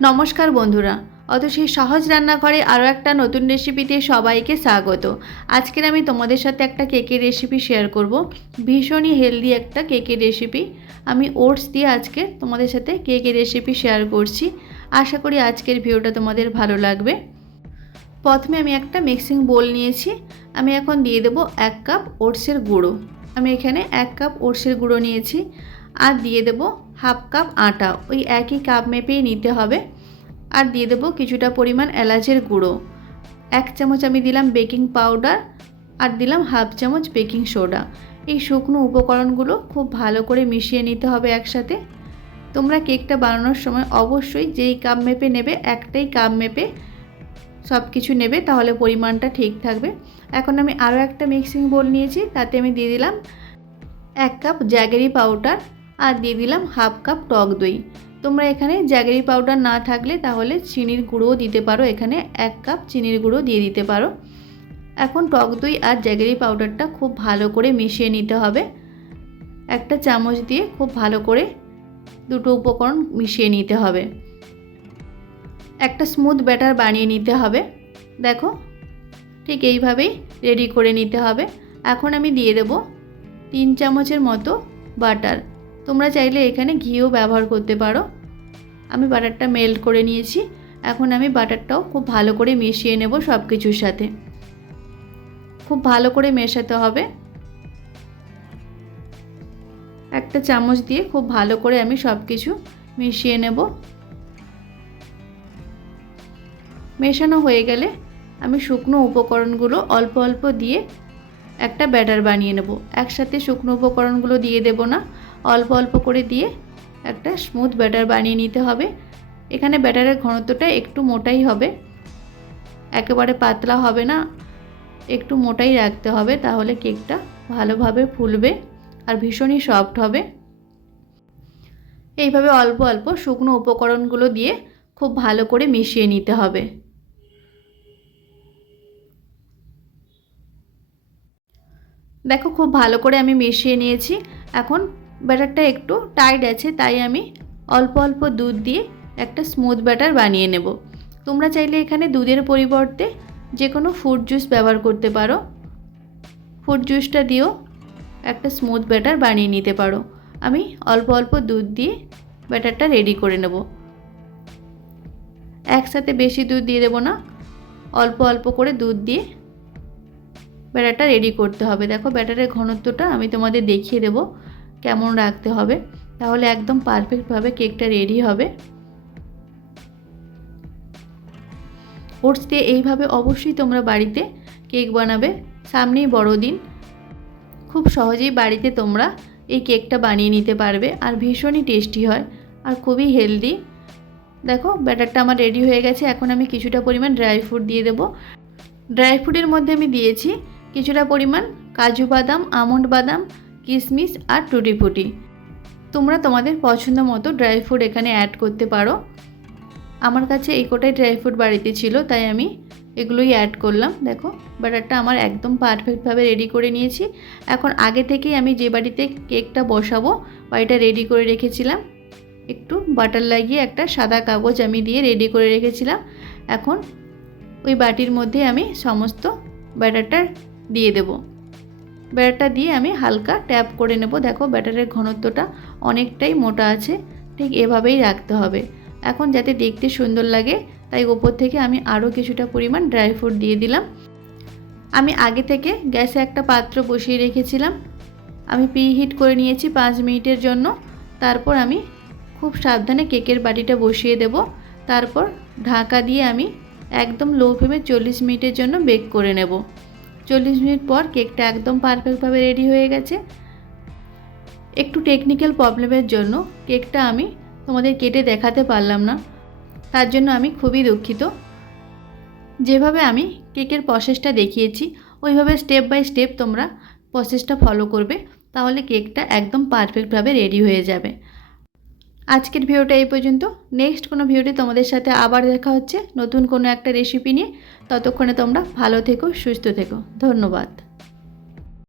নমস্কার বন্ধুরা, অতসী সহজ রান্নাঘরে আরও একটা নতুন রেসিপিতে সবাইকে স্বাগত। আজকের আমি তোমাদের সাথে একটা কেকের রেসিপি শেয়ার করব। ভীষণই হেলদি একটা কেকের রেসিপি। আমি ওটস দিয়ে আজকে তোমাদের সাথে কেকের রেসিপি শেয়ার করছি। আশা করি আজকের ভিডিওটা তোমাদের ভালো লাগবে। প্রথমে আমি একটা মিক্সিং বোল নিয়েছি। আমি এখন দিয়ে দেবো 1 কাপ ওটসের গুঁড়ো। আমি এখানে 1 কাপ ওটসের গুঁড়ো নিয়েছি। আর দিয়ে দেবো হাফ কাপ আটা, ওই একই কাপ মেপেই নিতে হবে। আর দিয়ে দেবো কিছুটা পরিমাণ এলাচের গুঁড়ো। 1 চামচ আমি দিলাম বেকিং পাউডার, আর দিলাম হাফ চামচ বেকিং সোডা। এই শুকনো উপকরণগুলো খুব ভালো করে মিশিয়ে নিতে হবে একসাথে। তোমরা কেকটা বানানোর সময় অবশ্যই যেই কাপ মেপে নেবে, একটাই কাপ মেপে সব কিছু নেবে, তাহলে পরিমাণটা ঠিক থাকবে। এখন আমি আরও একটা মিক্সিং বোল নিয়েছি, তাতে আমি দিয়ে দিলাম 1 কাপ জ্যাগেরি পাউডার, আর দিয়ে দিলাম হাফ কাপ টক দই। তোমরা এখানে জ্যাগেরি পাউডার না থাকলে তাহলে চিনির গুঁড়োও দিতে পারো, এখানে 1 কাপ চিনির গুঁড়ো দিয়ে দিতে পারো। এখন টক দই আর জ্যাগেরি পাউডারটা খুব ভালো করে মিশিয়ে নিতে হবে। একটা চামচ দিয়ে খুব ভালো করে দুটো উপকরণ মিশিয়ে নিতে হবে। একটা স্মুথ ব্যাটার বানিয়ে নিতে হবে। দেখো, ঠিক এইভাবেই রেডি করে নিতে হবে। এখন আমি দিয়ে দেব 3 চামচের মতো বাটার। তোমরা চাইলে এখানে ঘিও ব্যবহার করতে পারো। আমি বাটারটা মেল্ট করে নিয়েছি। এখন আমি বাটারটাও খুব ভালো করে মিশিয়ে নেব সব কিছুর সাথে। খুব ভালো করে মেশাতে হবে। একটা চামচ দিয়ে খুব ভালো করে আমি সব কিছু মিশিয়ে নেব। মেশানো হয়ে গেলে আমি শুকনো উপকরণগুলো অল্প অল্প দিয়ে একটা ব্যাটার বানিয়ে নেব। একসাথে শুকনো উপকরণগুলো দিয়ে দেব না, অল্প অল্প করে দিয়ে একটা স্মুথ ব্যাটার বানিয়ে নিতে হবে। এখানে ব্যাটারের ঘনত্বটা একটু মোটাই হবে, একেবারে পাতলা হবে না, একটু মোটাই রাখতে হবে, তাহলে কেকটা ভালোভাবে ফুলবে আর ভীষণই সফট হবে। এইভাবে অল্প অল্প শুকনো উপকরণগুলো দিয়ে খুব ভালো করে মিশিয়ে নিতে হবে। দেখো, খুব ভালো করে আমি মিশিয়ে নিয়েছি। এখন ব্যাটারটা একটু টাইট আছে, তাই আমি অল্প অল্প দুধ দিয়ে একটা স্মুথ ব্যাটার বানিয়ে নেব। তোমরা চাইলে এখানে দুধের পরিবর্তে যে কোনো ফ্রুট জুস ব্যবহার করতে পারো। ফ্রুট জুসটা দিয়েও একটা স্মুথ ব্যাটার বানিয়ে নিতে পারো। আমি অল্প অল্প দুধ দিয়ে ব্যাটারটা রেডি করে নেব। একসাথে বেশি দুধ দিয়ে দেবো না, অল্প অল্প করে দুধ দিয়ে ব্যাটারটা রেডি করতে হবে। দেখো, ব্যাটারের ঘনত্বটা আমি তোমাদের দেখিয়ে দেব কেমন রাখতে হবে, তাহলে একদম পারফেক্টভাবে কেকটা রেডি হবে। ওটস দিয়ে এইভাবে অবশ্যই তোমরা বাড়িতে কেক বানাবে। সামনেই বড়দিন, খুব সহজেই বাড়িতে তোমরা এই কেকটা বানিয়ে নিতে পারবে, আর ভীষণই টেস্টি হয় আর খুবই হেলদি। দেখো, ব্যাটারটা আমার রেডি হয়ে গেছে। এখন আমি কিছুটা পরিমাণ ড্রাই ফ্রুট দিয়ে দেবো। ড্রাই ফ্রুটের মধ্যে আমি দিয়েছি কিছুটা পরিমাণ কাজু বাদাম, আমন্ড বাদাম, কিশমিশ আর টুটি ফুটি। তোমরা তোমাদের পছন্দ মতো ড্রাই ফ্রুট এখানে অ্যাড করতে পারো। আমার কাছে এই কোটাই ড্রাই ফ্রুট বাড়িতে ছিল, তাই আমি এগুলোই অ্যাড করলাম। দেখো, ব্যাটারটা আমার একদম পারফেক্টভাবে রেডি করে নিয়েছি। এখন আগে থেকেই আমি যে বাটিতে কেকটা বসাবো বাড়িটা রেডি করে রেখেছিলাম। একটু বাটার লাগিয়ে একটা সাদা কাগজ আমি দিয়ে রেডি করে রেখেছিলাম। এখন ওই বাটির মধ্যে আমি সমস্ত ব্যাটারটা দিয়ে দেব। ব্যাটারটা দিয়ে আমি হালকা ট্যাপ করে নেব। দেখো, ব্যাটারের ঘনত্বটা অনেকটাই মোটা আছে, ঠিক এভাবেই রাখতে হবে। এখন যাতে দেখতে সুন্দর লাগে, তাই ওপর থেকে আমি আরও কিছুটা পরিমাণ ড্রাই ফ্রুট দিয়ে দিলাম। আমি আগে থেকে গ্যাসে একটা পাত্র বসিয়ে রেখেছিলাম। আমি প্রিহিট করে নিয়েছি 5 মিনিটের জন্য। তারপর আমি খুব সাবধানে কেকের বাটিটা বসিয়ে দেব। তারপর ঢাকা দিয়ে আমি একদম লো ফ্লেমে 40 মিনিটের জন্য বেক করে নেব। 40 মিনিট পর কেকটা একদম পারফেক্টভাবে রেডি হয়ে গেছে। একটু টেকনিক্যাল প্রবলেমের জন্য কেকটা আমি তোমাদের কেটে দেখাতে পারলাম না, তার জন্য আমি খুবই দুঃখিত। যেভাবে আমি কেকের প্রসেসটা দেখিয়েছি ওইভাবে স্টেপ বাই স্টেপ তোমরা প্রসেসটা ফলো করবে, তাহলে কেকটা একদম পারফেক্টভাবে রেডি হয়ে যাবে। আজকের ভিডিওটা এই পর্যন্ত। নেক্সট কোনো ভিডিওতে তোমাদের সাথে আবার দেখা হচ্ছে নতুন কোনো একটা রেসিপি নিয়ে। ততক্ষণে তোমরা ভালো থেকো, সুস্থ থেকো। ধন্যবাদ।